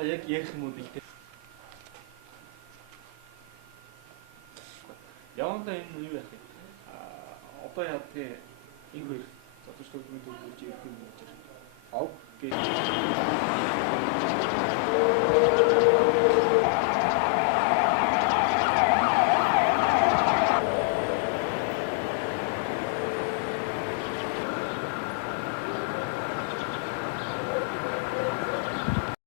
Одоо яг ярих юм уу бэлдээ. Явандаа энэ юу яах вэ? Одоо яа тэгээ энэ хоёр задварчтай хүмүүс төгөөж ирэх юм уу гэж. Ав гэж